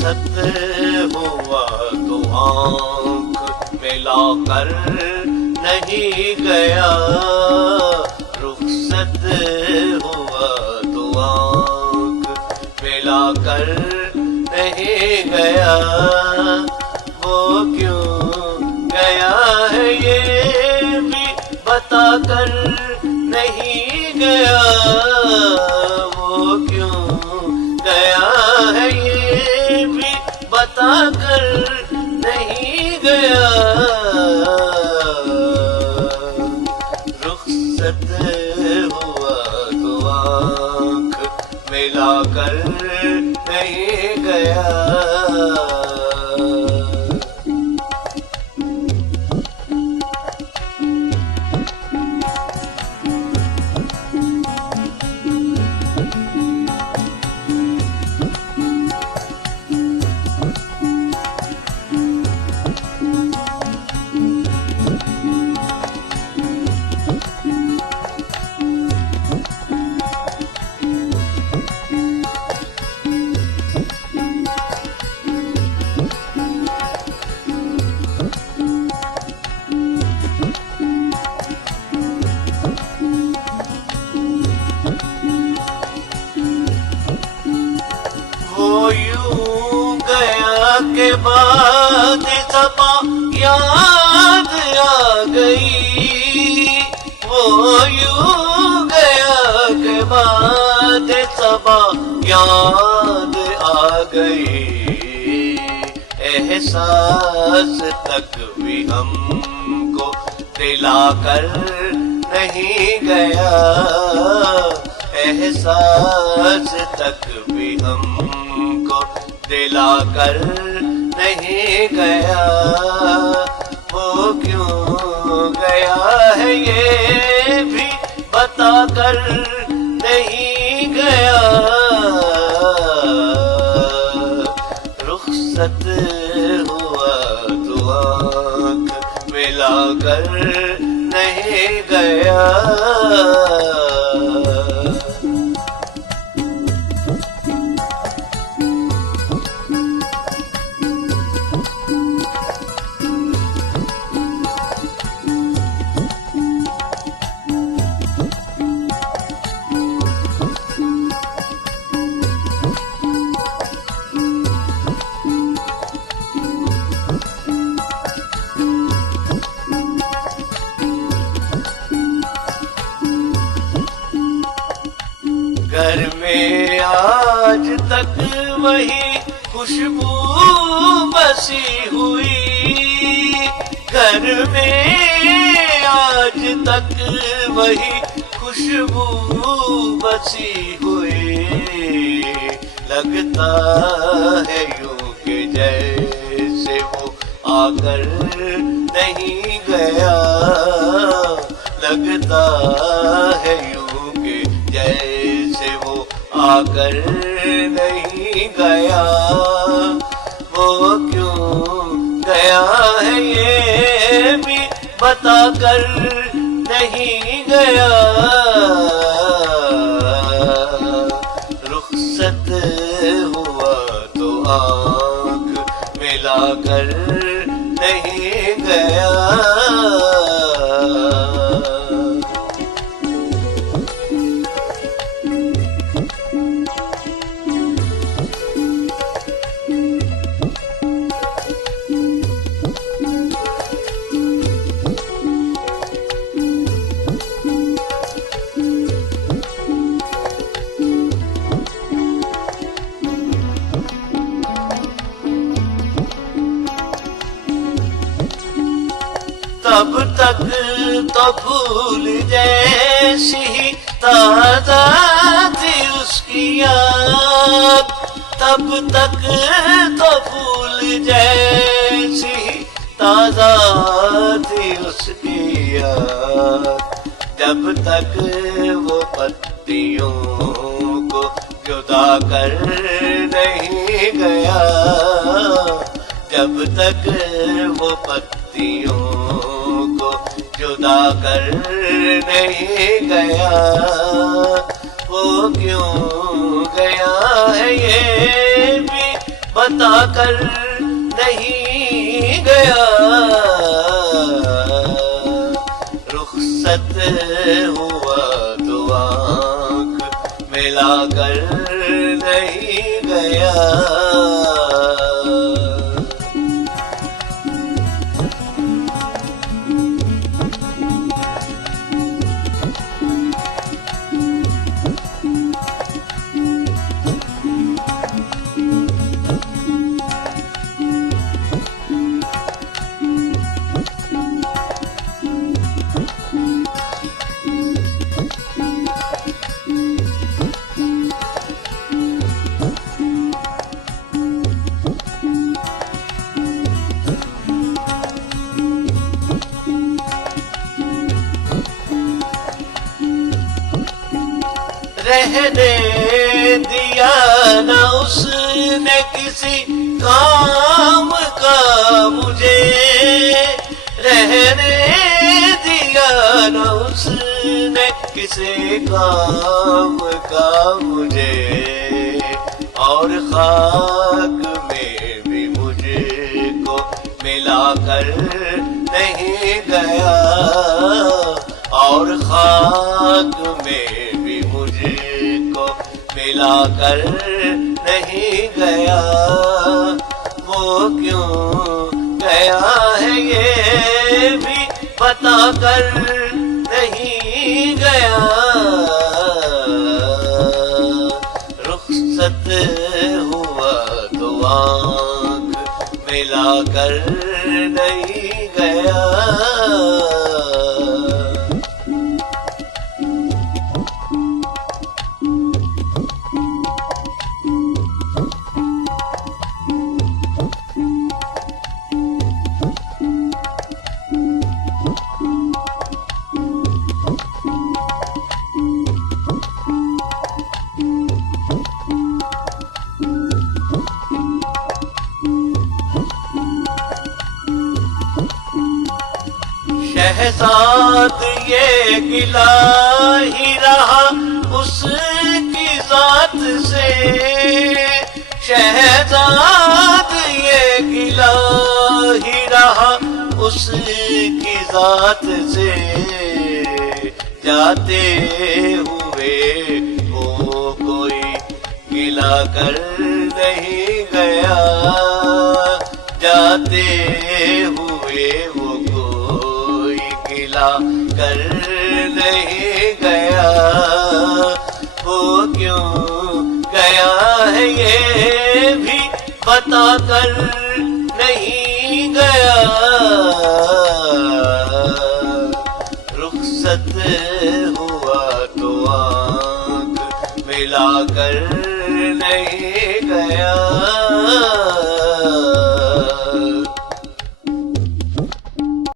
रुखसत हुआ तो आँख मिलाकर नहीं गया, रुखसत हुआ तो आँख मिलाकर नहीं गया। वो क्यों गया है ये भी बताकर नहीं गया, वो क्यों गया है ये भी बताकर नहीं गया। रुखसत हुआ तो आँख मिलाकर नहीं गया। वो यूं गया के बाद सबा याद आ गई, वो यूं गया के बाद सबा याद आ गई। एहसास तक भी हमको दिलाकर नहीं गया, एहसास तक भी हमको दिलाकर नहीं गया। वो क्यों गया है ये भी बताकर नहीं गया। रुखसत हुआ तो आँख मिलाकर नहीं गया। घर में आज तक वही खुशबू बसी हुई, घर में आज तक वही खुशबू बसी हुई। लगता है यूं कि जैसे वो आकर नहीं गया, लगता है यूं कि जैसे वो आकर नहीं गया। वो क्यों गया है ये भी बताकर नहीं गया। रुखसत हुआ तो आँख मिलाकर नहीं गया। तब तक तो फूल जैसी ही ताजा थी उसकी याद, तब तक तो फूल जैसी ही ताजा थी उसकी याद। जब तक वो पत्तियों को जुदा कर नहीं गया, जब तक वो पत्तियों को जुदा कर नहीं गया। वो क्यों गया है ये भी बता कर नहीं गया। रुखसत हुआ तो आँख मिला कर नहीं गया। रहने दिया न उसने किसी काम का मुझे, रहने दिया न उसने किसी काम का मुझे। और खाक में भी मुझको मिलाकर नहीं गया। और खाक में भी मुझको मिलाकर नहीं गया। वो क्यों गया है ये भी बता कर नहीं गया। रुखसत हुआ तो आँख मिलाकर नहीं गया। शहजाद ये गिला ही रहा उसकी जात से। शहजाद ये गिला ही रहा उसकी जात से। जाते हुए वो कोई गिला कर नहीं गया। जाते हुए वो गिला कर नहीं गया। वो क्यों गया है ये भी बता कर नहीं गया। रुखसत हुआ तो आँख मिला कर नहीं गया।